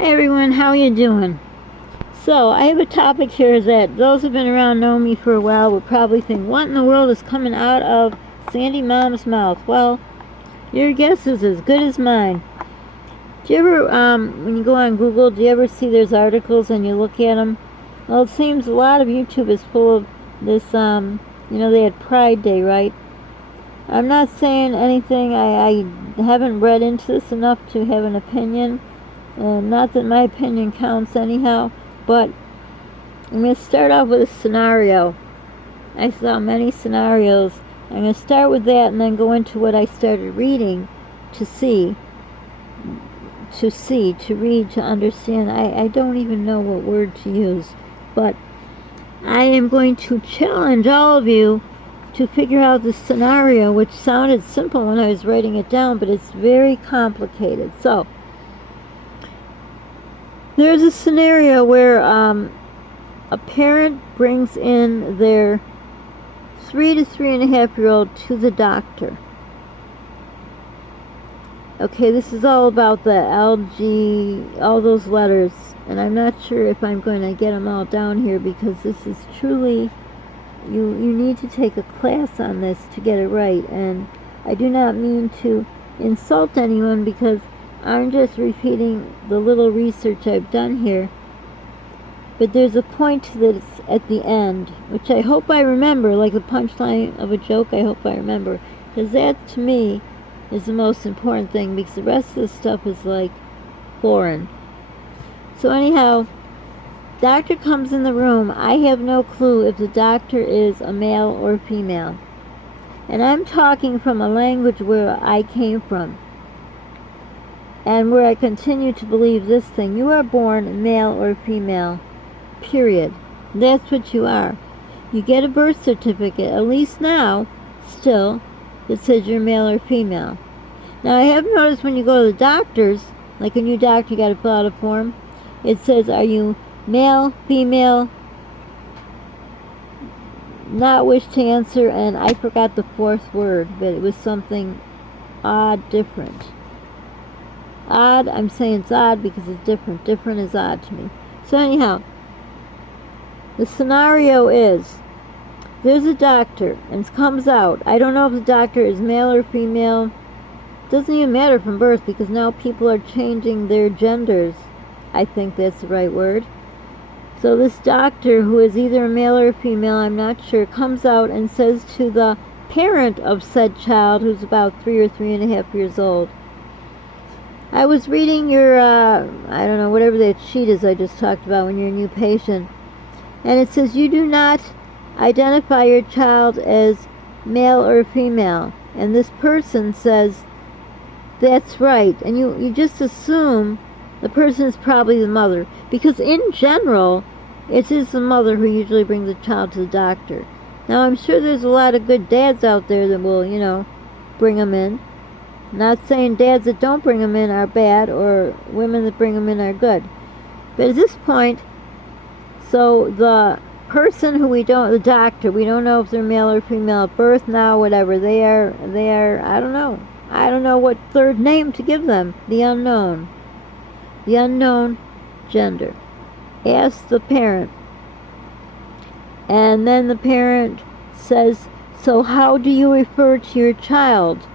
Hi everyone, how you doing? So, I have a topic here that those who've been around know me for a while would probably think, what in the world is coming out of Sandy Mom's mouth? Well, your guess is as good as mine. Do you ever, when you go on Google, do you ever see there's articles and you look at them? Well, it seems a lot of YouTube is full of this, they had Pride Day, right? I'm not saying anything, I haven't read into this enough to have an opinion. Not that my opinion counts anyhow, but I'm going to start off with a scenario. I saw many scenarios. I'm going to start with that and then go into what I started reading to read, to understand. I don't even know what word to use, but I am going to challenge all of you to figure out the scenario, which sounded simple when I was writing it down, but it's very complicated. So, there's a scenario where a parent brings in their 3 to 3.5-year-old to the doctor. Okay, this is all about the LG, all those letters, and I'm not sure if I'm going to get them all down here because this is truly, you need to take a class on this to get it right, and I do not mean to insult anyone because I'm just repeating the little research I've done here. But there's a point to this at the end, which I hope I remember, like the punchline of a joke, I hope I remember. Because that, to me, is the most important thing, because the rest of the stuff is, like, foreign. So anyhow, doctor comes in the room. I have no clue if the doctor is a male or female. And I'm talking from a language where I came from, and where I continue to believe this thing. You are born male or female, period. That's what you are. You get a birth certificate, at least now, still, that says you're male or female. Now, I have noticed when you go to the doctors, like a new doctor, you got to fill out a form. It says, are you male, female, not wish to answer, and I forgot the fourth word, but it was something odd, different. Odd, I'm saying it's odd because it's different. Different is odd to me. So anyhow, the scenario is, there's a doctor, and it comes out. I don't know if the doctor is male or female. It doesn't even matter from birth because now people are changing their genders. I think that's the right word. So this doctor, who is either a male or a female, I'm not sure, comes out and says to the parent of said child, who's about 3 or 3.5 years old, I was reading your, I don't know, whatever that sheet is I just talked about when you're a new patient. And it says you do not identify your child as male or female. And this person says, that's right. And you just assume the person is probably the mother. Because in general, it is the mother who usually brings the child to the doctor. Now, I'm sure there's a lot of good dads out there that will, bring them in. Not saying dads that don't bring them in are bad, or women that bring them in are good. But at this point, so the person who the doctor, we don't know if they're male or female at birth now, whatever. They are, I don't know. I don't know what third name to give them. The unknown gender. Ask the parent. And then the parent says, so how do you refer to your child?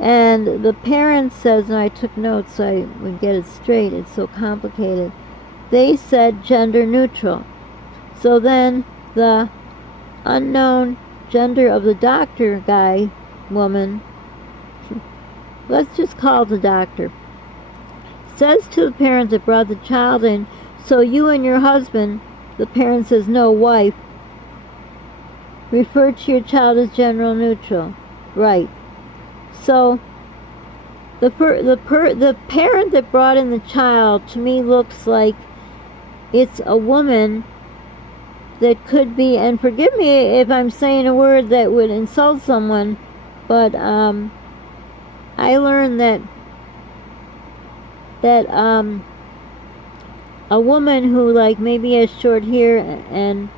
And the parent says, and I took notes so I would get it straight, it's so complicated. They said gender neutral. So then the unknown gender of the doctor guy, woman, let's just call the doctor, says to the parent that brought the child in, so you and your husband, the parent says, no, wife, refer to your child as gender neutral. Right. So, the parent that brought in the child, to me, looks like it's a woman that could be, and forgive me if I'm saying a word that would insult someone, but I learned that a woman who, like, maybe has short hair and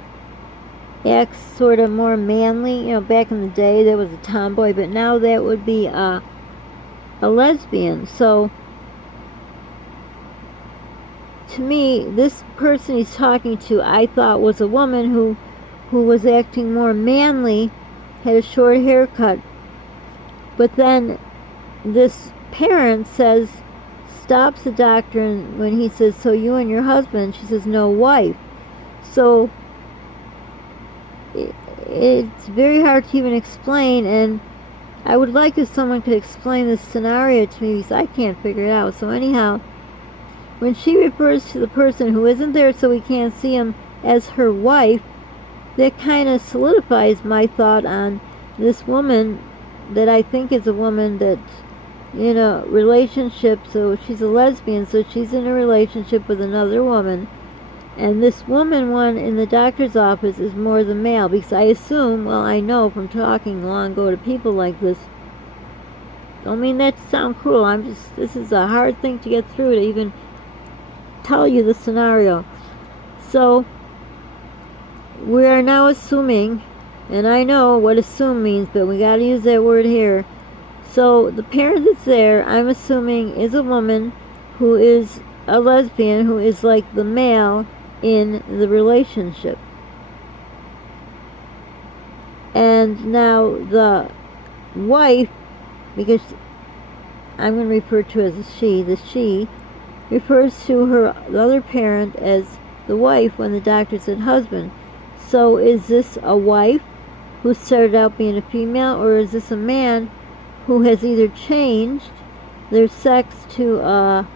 acts sort of more manly, back in the day that was a tomboy, but now that would be a lesbian. So to me, this person he's talking to, I thought was a woman who was acting more manly, had a short haircut. But then this parent stops the doctor, and when he says, so you and your husband, she says, no, wife. So it's very hard to even explain, and I would like if someone could explain this scenario to me, because I can't figure it out. So anyhow, when she refers to the person who isn't there so we can't see him as her wife, that kind of solidifies my thought on this woman that I think is a woman that, in a relationship, so she's a lesbian, so she's in a relationship with another woman. And this woman one in the doctor's office is more the male, because I assume, well, I know from talking long ago to people like this, don't mean that to sound cruel, this is a hard thing to get through to even tell you the scenario. So, we are now assuming, and I know what assume means, but we gotta use that word here. So, the parent that's there, I'm assuming, is a woman who is a lesbian, who is like the male in the relationship. And now the wife, because I'm going to refer to as a she, the she refers to the other parent as the wife when the doctor said husband. So is this a wife who started out being a female, or is this a man who has either changed their sex to a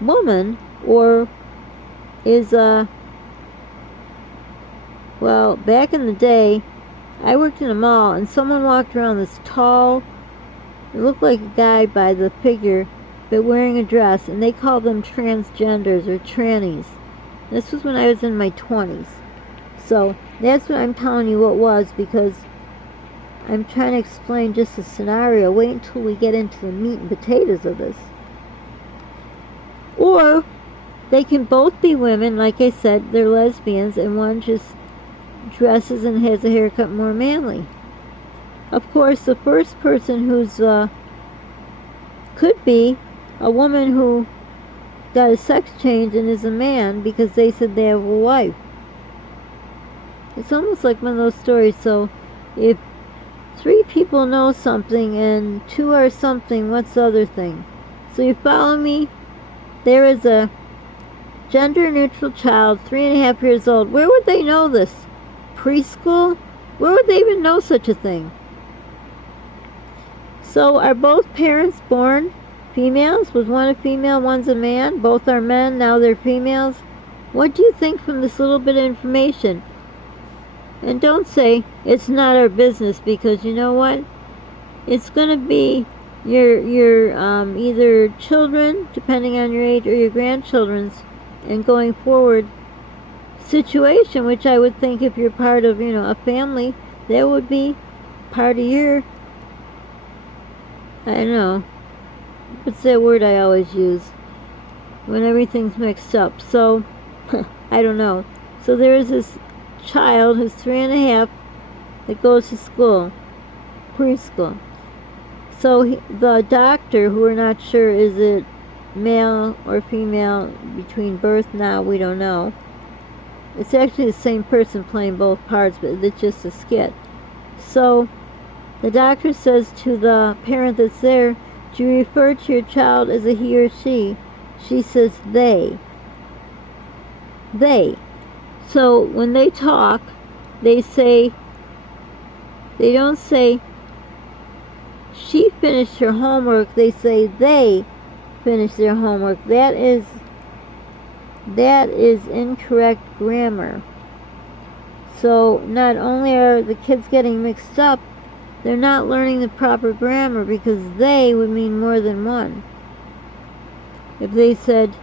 woman, or is well, back in the day, I worked in a mall, and someone walked around this tall, it looked like a guy by the figure, but wearing a dress, and they called them transgenders or trannies. This was when I was in my 20s. So that's what I'm telling you what was, because I'm trying to explain just a scenario. Wait until we get into the meat and potatoes of this. Or they can both be women, like I said, they're lesbians, and one just dresses and has a haircut more manly. Of course, the first person who's could be a woman who got a sex change and is a man because they said they have a wife. It's almost like one of those stories. So if 3 people know something and 2 are something, what's the other thing? So you follow me? There is a gender-neutral child, 3.5 years old. Where would they know this? Preschool? Where would they even know such a thing? So are both parents born females? Was one a female, one's a man? Both are men, now they're females? What do you think from this little bit of information? And don't say it's not our business, because you know what? It's going to be your either children, depending on your age, or your grandchildren's, and going forward situation, which I would think if you're part of, a family, that would be part of your, I don't know, what's that word I always use when everything's mixed up? So, I don't know. So there is this child who's 3.5 that goes to school, preschool. So the doctor, who we're not sure is it male or female between birth now, we don't know. It's actually the same person playing both parts, but it's just a skit. So the doctor says to the parent that's there, do you refer to your child as a he or she? She says they. They. So when they talk, they don't say she finished her homework, they say they finished their homework. That is incorrect grammar. So not only are the kids getting mixed up, they're not learning the proper grammar, because they would mean more than one. If they said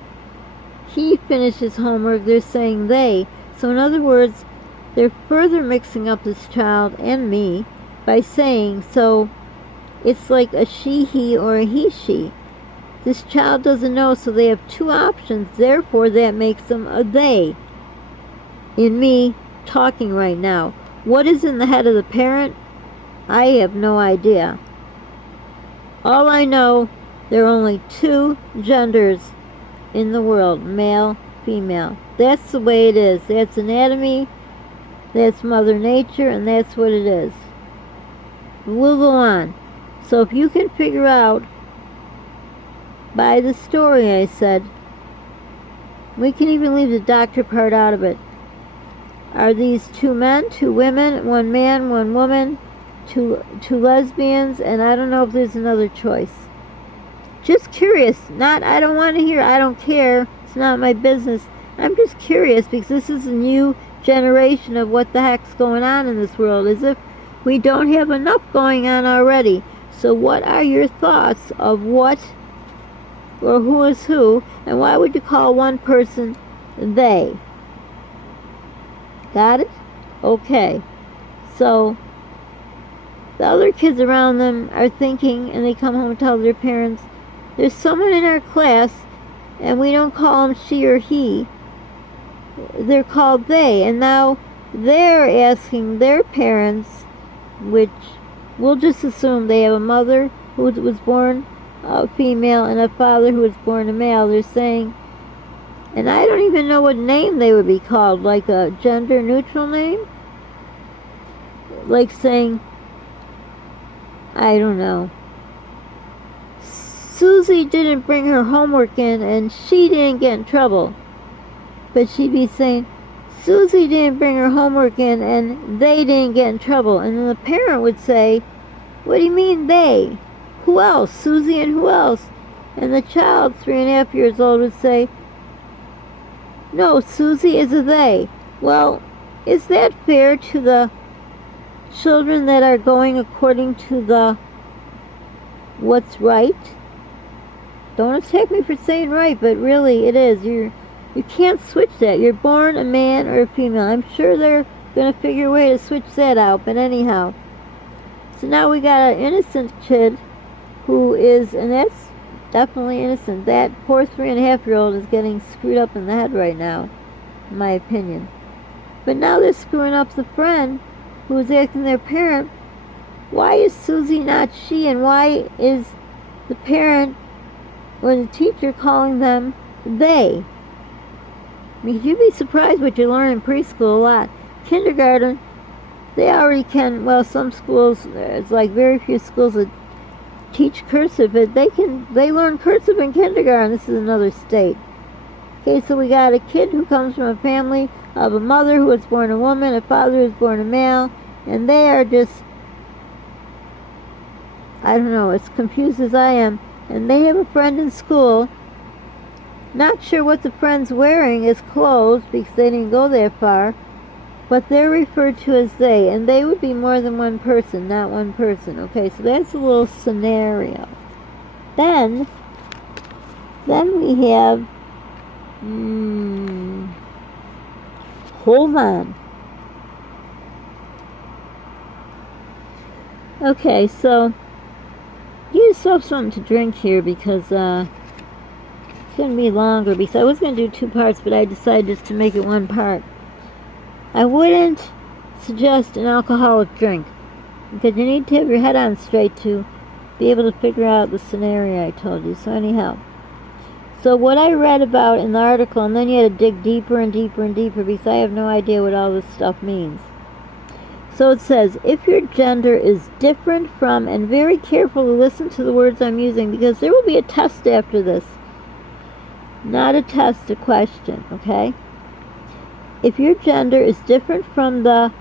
he finished his homework, they're saying they. So in other words, they're further mixing up this child and me by saying, so it's like a she, he, or a he, she. This child doesn't know, so they have 2 options. Therefore, that makes them a they. In me talking right now. What is in the head of the parent? I have no idea. All I know, there are only 2 genders in the world, male, female. That's the way it is. That's anatomy, that's Mother Nature, and that's what it is. We'll go on. So if you can figure out by the story I said, we can even leave the doctor part out of it. Are these 2 men, 2 women, 1 man, 1 woman, two lesbians, and I don't know if there's another choice. Just curious. Not, I don't want to hear, I don't care, it's not my business. I'm just curious because this is a new generation of what the heck's going on in this world, as if we don't have enough going on already. So what are your thoughts of what or who is who, and why would you call one person they? Got it? Okay. So the other kids around them are thinking, and they come home and tell their parents, there's someone in our class, and we don't call him she or he. They're called they, and now they're asking their parents, which we'll just assume they have a mother who was born a female and a father who was born a male. They're saying, and I don't even know what name they would be called, like a gender neutral name? Like saying, I don't know, Susie didn't bring her homework in and she didn't get in trouble. But she'd be saying, Susie didn't bring her homework in and they didn't get in trouble. And then the parent would say, what do you mean they? Who else? Susie and who else? And the child, 3.5 years old, would say, no, Susie is a they. Well, is that fair to the children that are going according to the what's right? Don't attack me for saying right, but really it is. You can't switch that. You're born a man or a female. I'm sure they're going to figure a way to switch that out, but anyhow. So now we got an innocent kid who is, and that's definitely innocent. That poor 3.5-year-old is getting screwed up in the head right now, in my opinion. But now they're screwing up the friend who is asking their parent, why is Susie not she, and why is the parent or the teacher calling them they? I mean, you'd be surprised what you learn in preschool a lot. Kindergarten, they already can, well, some schools, it's like very few schools that teach cursive, but they learn cursive in kindergarten. This is another state. Okay, so we got a kid who comes from a family of a mother who was born a woman, a father who was born a male, and they are just, I don't know, as confused as I am. And they have a friend in school, not sure what the friend's wearing as clothes because they didn't go that far, but they're referred to as they, and they would be more than one person, not one person. Okay, so that's a little scenario. Then we have, hold on. Okay, so get yourself something to drink here because it's going to be longer, because I was going to do 2 parts, but I decided just to make it 1 part. I wouldn't suggest an alcoholic drink because you need to have your head on straight to be able to figure out the scenario I told you. So anyhow, so what I read about in the article, and then you had to dig deeper and deeper and deeper because I have no idea what all this stuff means. So it says, if your gender is different from, and very carefully listen to the words I'm using because there will be a test after this. Not a test, a question, okay? If your gender is different from the,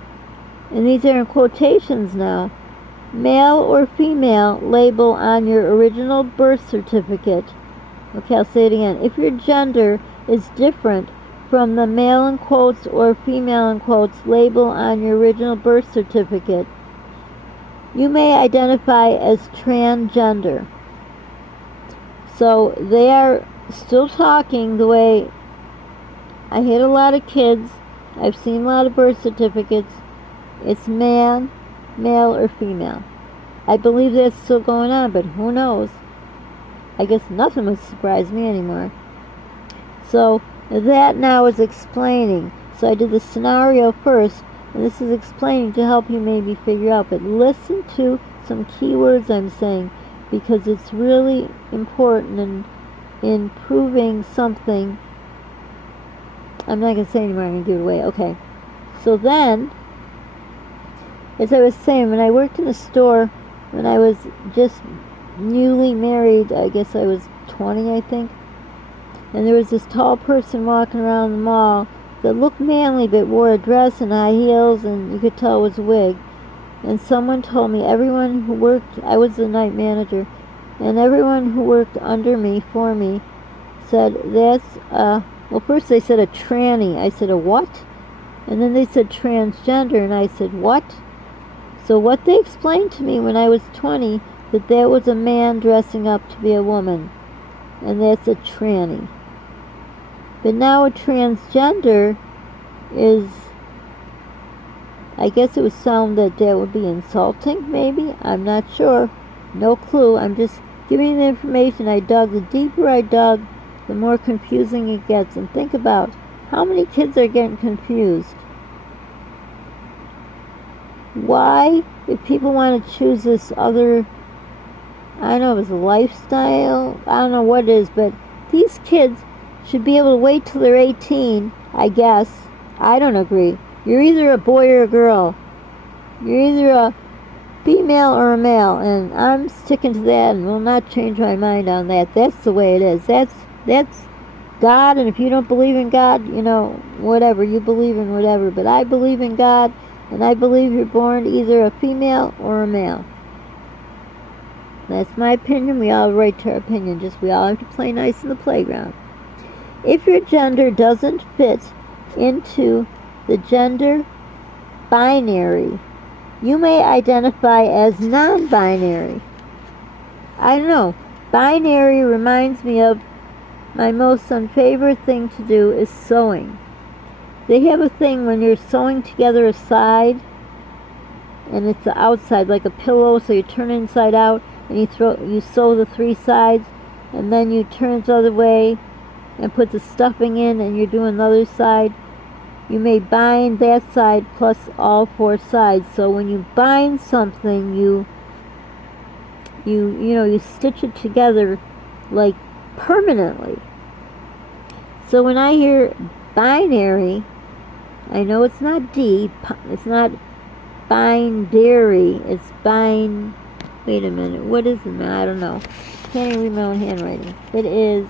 and these are in quotations now, male or female label on your original birth certificate. Okay, I'll say it again. If your gender is different from the male in quotes or female in quotes label on your original birth certificate, you may identify as transgender. So they are still talking the way I hit a lot of kids. I've seen a lot of birth certificates. It's man, male, or female. I believe that's still going on, but who knows? I guess nothing would surprise me anymore. So that now is explaining. So I did the scenario first, and this is explaining to help you maybe figure out. But listen to some keywords I'm saying because it's really important, and in proving something. I'm not going to say anymore, I'm going to give it away. Okay. So then, as I was saying, when I worked in a store, when I was just newly married, I guess I was 20, I think, and there was this tall person walking around the mall that looked manly but wore a dress and high heels, and you could tell it was a wig. And someone told me everyone who worked, I was the night manager, and everyone who worked under me, for me, said, that's, well, first they said a tranny. I said, a what? And then they said transgender, and I said, what? So what they explained to me when I was 20, that was a man dressing up to be a woman, and that's a tranny. But now a transgender is, I guess it would sound that would be insulting, maybe? I'm not sure. No clue. I'm just giving you the information I dug. The deeper I dug, the more confusing it gets. And think about how many kids are getting confused. Why, if people want to choose this other, I don't know if it's a lifestyle, I don't know what it is, but these kids should be able to wait till they're 18, I guess. I don't agree. You're either a boy or a girl. You're either a female or a male, and I'm sticking to that and will not change my mind on that. That's the way it is. That's God, and if you don't believe in God, whatever, you believe in whatever. But I believe in God, and I believe you're born either a female or a male. That's my opinion. We all have a right to our opinion. Just we all have to play nice in the playground. If your gender doesn't fit into the gender binary, you may identify as non-binary. I don't know. Binary reminds me of my most unfavorite thing to do is sewing. They have a thing when you're sewing together a side, and it's the outside like a pillow, so you turn it inside out, and you sew the three sides, and then you turn it the other way and put the stuffing in, and you're doing the other side. You may bind that side plus all four sides. So when you bind something, you stitch it together like permanently. So when I hear binary, I know it's not it's not binary, it's wait a minute, what is it? I don't know. Can't even read my own handwriting. It is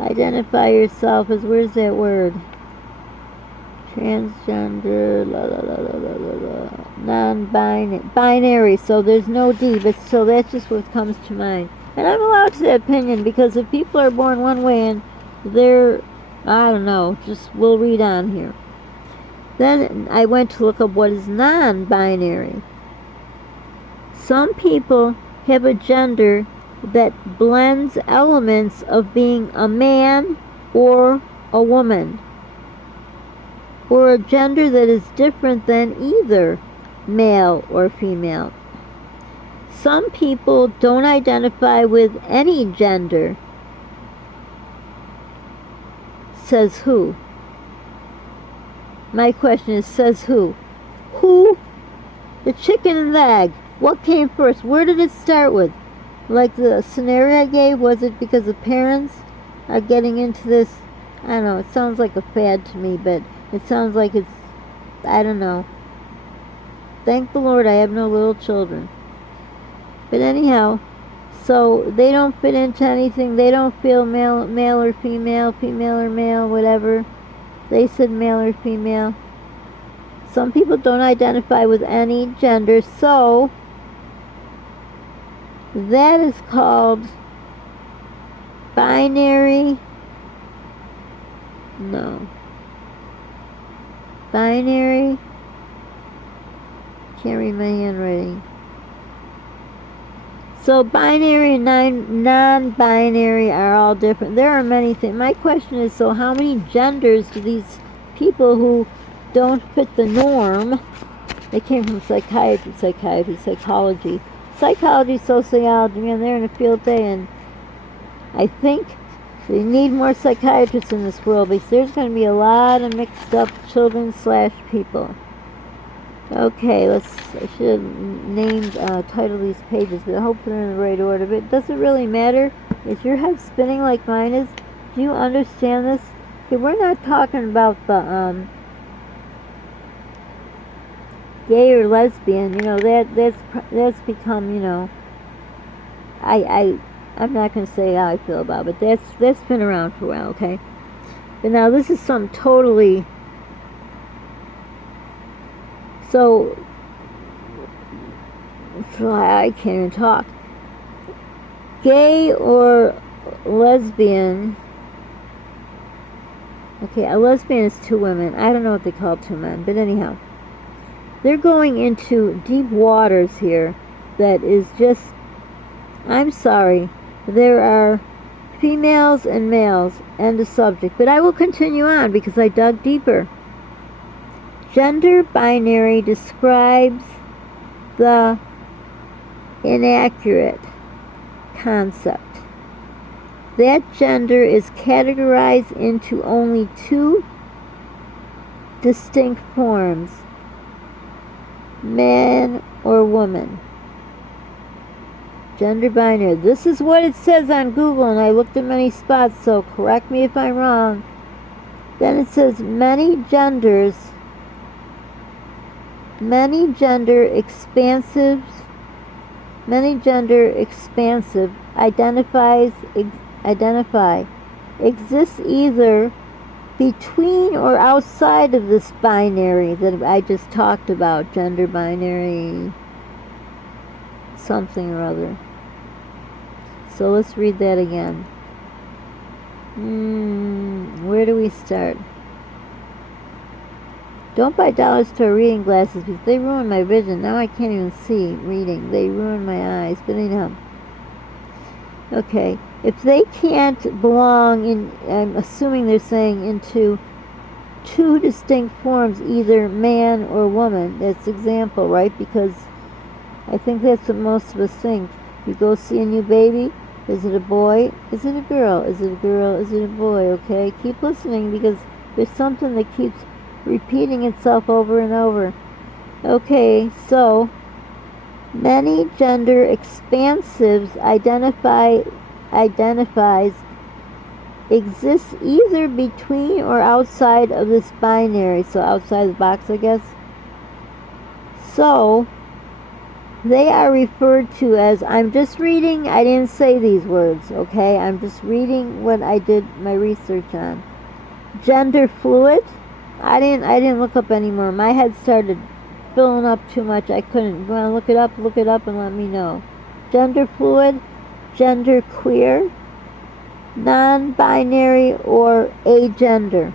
identify yourself as, where's that word? Transgender, non-binary, so there's no D, but so that's just what comes to mind. And I'm allowed to that opinion, because if people are born one way and they're, I don't know, just we'll read on here. Then I went to look up what is non-binary. Some people have a gender that blends elements of being a man or a woman, or a gender that is different than either male or female. Some people don't identify with any gender. Says who? My question is, says who? Who? The chicken and the egg. What came first? Where did it start with? Like the scenario I gave, was it because the parents are getting into this? I don't know, it sounds like a fad to me, but it sounds like it's, I don't know. Thank the Lord I have no little children. But anyhow, so they don't fit into anything. They don't feel male or female, female or male, whatever. They said male or female. Some people don't identify with any gender, so that is called binary. No. Binary. Can't read my handwriting. So binary and non-binary are all different. There are many things. My question is, so how many genders do these people who don't fit the norm, they came from psychiatry, psychology, sociology, man, they're in a field day, and I think we need more psychiatrists in this world, because there's going to be a lot of mixed up children / people. Okay, I should have named, titled these pages, but I hope they're in the right order. But it doesn't really matter Is your head spinning like mine is? Do you understand this? Okay, we're not talking about the gay or lesbian. You know, that's become, you know, I'm not gonna say how I feel about it, but that's been around for a while, okay? But now this is something totally. So I can't even talk. Gay or lesbian. Okay, a lesbian is two women. I don't know what they call two men, but anyhow. They're going into deep waters here that is just, I'm sorry, there are females and males, end of subject. But I will continue on because I dug deeper. Gender binary describes the inaccurate concept that gender is categorized into only two distinct forms, man or woman. Gender binary. This is what it says on Google, and I looked at many spots, so correct me if I'm wrong. Then it says many gender expansive identify exists either between or outside of this binary that I just talked about, gender binary something or other. So let's read that again. Where do we start? Don't buy dollar store reading glasses because they ruin my vision. Now I can't even see reading. They ruin my eyes. But anyhow. Okay. If they can't belong in, I'm assuming they're saying, into two distinct forms, either man or woman. That's example, right? Because I think that's what most of us think. You go see a new baby. Is it a boy? Is it a girl? Is it a girl? Is it a boy? Okay? Keep listening because there's something that keeps repeating itself over and over. Okay, so many gender expansives identifies exists either between or outside of this binary. So outside the box, I guess. So they are referred to as, I'm just reading, I didn't say these words, okay? I'm just reading what I did my research on. Gender fluid. I didn't look up anymore. My head started filling up too much. I couldn't. You want to look it up and let me know. Gender fluid, gender queer, non-binary, or agender.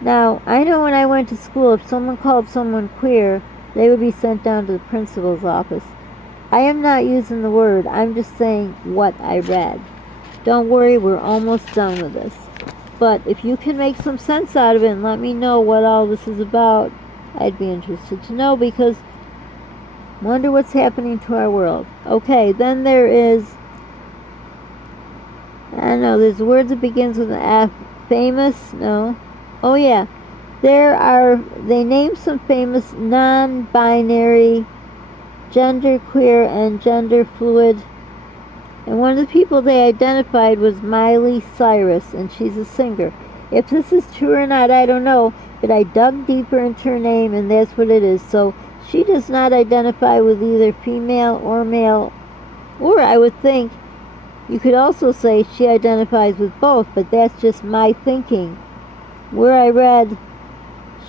Now, I know when I went to school, if someone called someone queer, they would be sent down to the principal's office. I am not using the word. I'm just saying what I read. Don't worry, we're almost done with this. But if you can make some sense out of it and let me know what all this is about, I'd be interested to know because I wonder what's happening to our world. Okay, then there is, I don't know, there's a word that begins with an F. Famous? No. Oh yeah. They name some famous non-binary, genderqueer, and gender fluid. And one of the people they identified was Miley Cyrus, and she's a singer. If this is true or not, I don't know, but I dug deeper into her name, and that's what it is. So she does not identify with either female or male, or I would think you could also say she identifies with both, but that's just my thinking. Where I read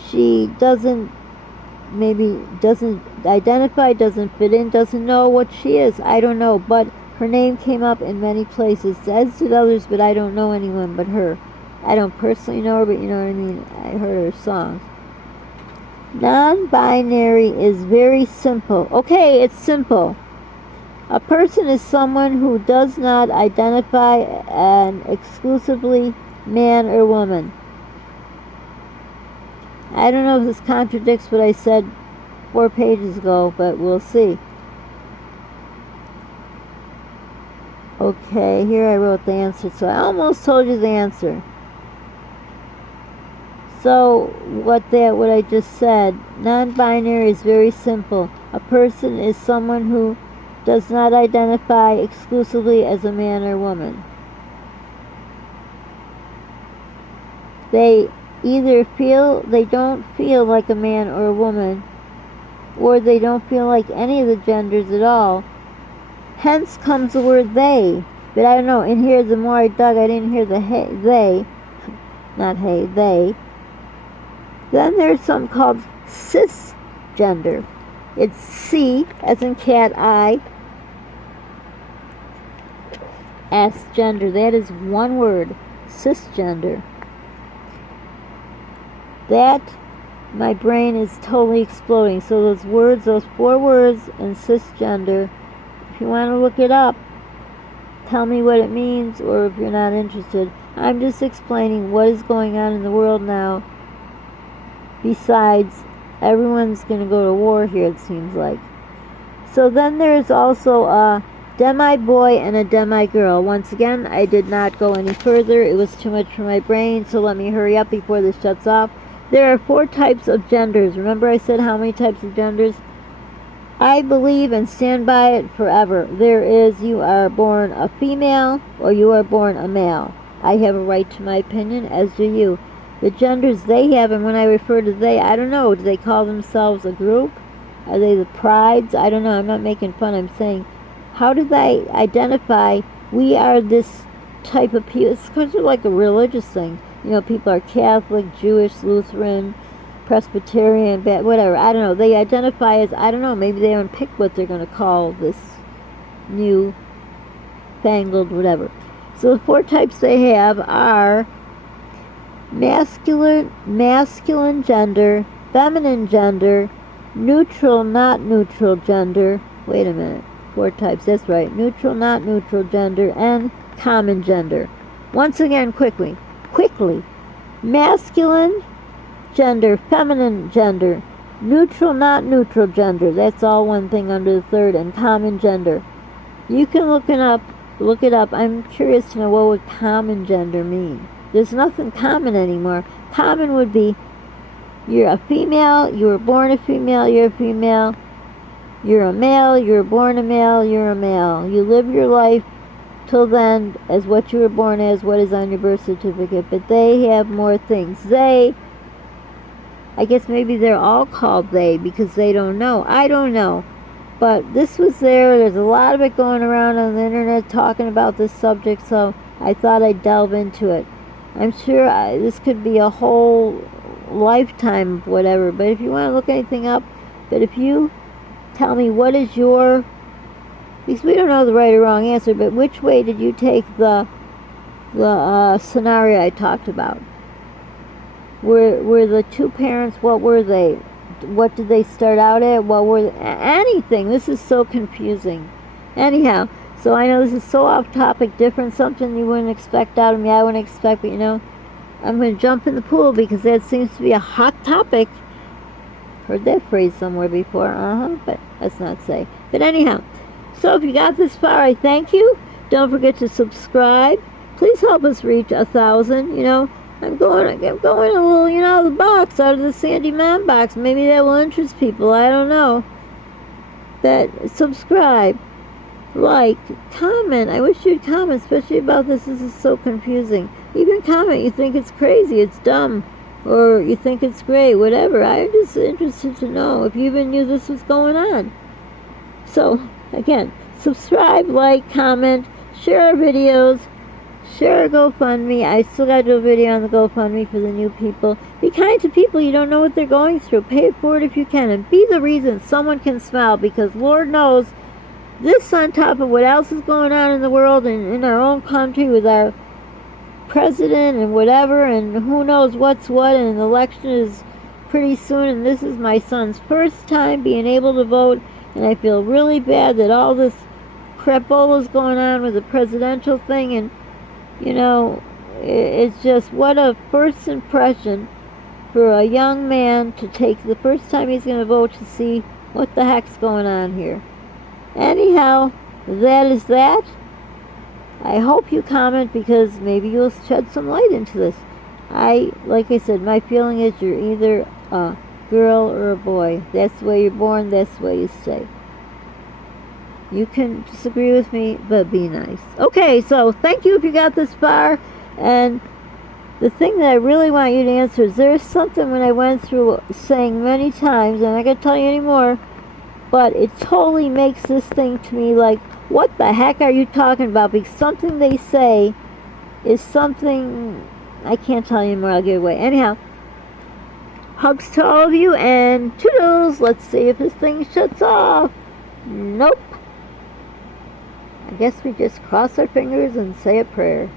she doesn't identify, doesn't fit in, doesn't know what she is. I don't know, but her name came up in many places, as did others, but I don't know anyone but her. I don't personally know her, but you know what I mean. I heard her songs. Non-binary is very simple. Okay, it's simple. A person is someone who does not identify an exclusively man or woman. I don't know if this contradicts what I said 4 pages ago, but we'll see. Okay, here I wrote the answer, so I almost told you the answer. So, what I just said, non-binary is very simple. A person is someone who does not identify exclusively as a man or woman. They either they don't feel like a man or a woman, or they don't feel like any of the genders at all. Hence comes the word they. But I don't know, in here the more I dug, I didn't hear the they. Not hey, they. Then there's something called cisgender. It's C, as in cat, I, S, gender. That is one word, cisgender. That, my brain is totally exploding. So those words, those 4 words in cisgender, if you want to look it up, tell me what it means, or if you're not interested. I'm just explaining what is going on in the world now. Besides, everyone's going to go to war here, it seems like. So then there's also a demi-boy and a demi-girl. Once again, I did not go any further. It was too much for my brain, so let me hurry up before this shuts off. There are 4 types of genders. Remember I said how many types of genders? I believe and stand by it forever. There is, you are born a female or you are born a male. I have a right to my opinion, as do you. The genders they have, and when I refer to they, I don't know, do they call themselves a group? Are they the prides? I don't know, I'm not making fun, I'm saying, how do they identify we are this type of people? It's kind of like a religious thing. You know, people are Catholic, Jewish, Lutheran, Presbyterian, whatever, I don't know. They identify as, I don't know, maybe they don't pick what they're going to call this new fangled whatever. So the 4 types they have are masculine gender, feminine gender, neutral, not neutral gender. Wait a minute. 4 types, that's right. Neutral, not neutral gender, and common gender. Once again, quickly. Masculine gender, feminine gender, neutral, not neutral gender. That's all one thing under the 3rd, and common gender. You can look it up. I'm curious to know what would common gender mean. There's nothing common anymore. Common would be you're a female, you were born a female, you're a female. You're a male, you were born a male, you're a male. You live your life till then as what you were born as, what is on your birth certificate. But they have more things. They, I guess maybe they're all called they because they don't know. I don't know. But this was there. There's a lot of it going around on the internet talking about this subject, so I thought I'd delve into it. I'm sure this could be a whole lifetime of whatever, but if you want to look anything up, but if you tell me what is your, because we don't know the right or wrong answer, but which way did you take the scenario I talked about? Were the 2 parents, what were they? What did they start out at? What were they? Anything. This is so confusing. Anyhow, so I know this is so off topic, different, something you wouldn't expect out of me, I wouldn't expect, but you know, I'm going to jump in the pool because that seems to be a hot topic. Heard that phrase somewhere before, but let's not say. But anyhow, so if you got this far, I thank you. Don't forget to subscribe. Please help us reach 1,000, you know. I'm going a little, you know, the box, out of the Sandy Man box. Maybe that will interest people, I don't know. But subscribe, like, comment. I wish you'd comment, especially about this. This is so confusing. Even comment, you think it's crazy, it's dumb, or you think it's great, whatever. I'm just interested to know if you even knew this was going on. So, again, subscribe, like, comment, share our videos, share our GoFundMe. I still got to do a video on the GoFundMe for the new people. Be kind to people. You don't know what they're going through. Pay it forward if you can. And be the reason someone can smile, because Lord knows this on top of what else is going on in the world and in our own country with our president and whatever, and who knows what's what, and the election is pretty soon, and this is my son's first time being able to vote, and I feel really bad that all this crapola's going on with the presidential thing, and you know, it's just what a first impression for a young man to take the first time he's going to vote to see what the heck's going on here. Anyhow, that is that. I hope you comment because maybe you'll shed some light into this. Like I said, my feeling is you're either a girl or a boy. That's the way you're born, that's the way you stay. You can disagree with me, but be nice. Okay, so thank you if you got this far. And the thing that I really want you to answer is there's something when I went through saying many times, and I'm not going to tell you anymore, but it totally makes this thing to me like, what the heck are you talking about? Because something they say is something, I can't tell you anymore, I'll give it away. Anyhow, hugs to all of you, and toodles. Let's see if this thing shuts off. Nope. I guess we just cross our fingers and say a prayer.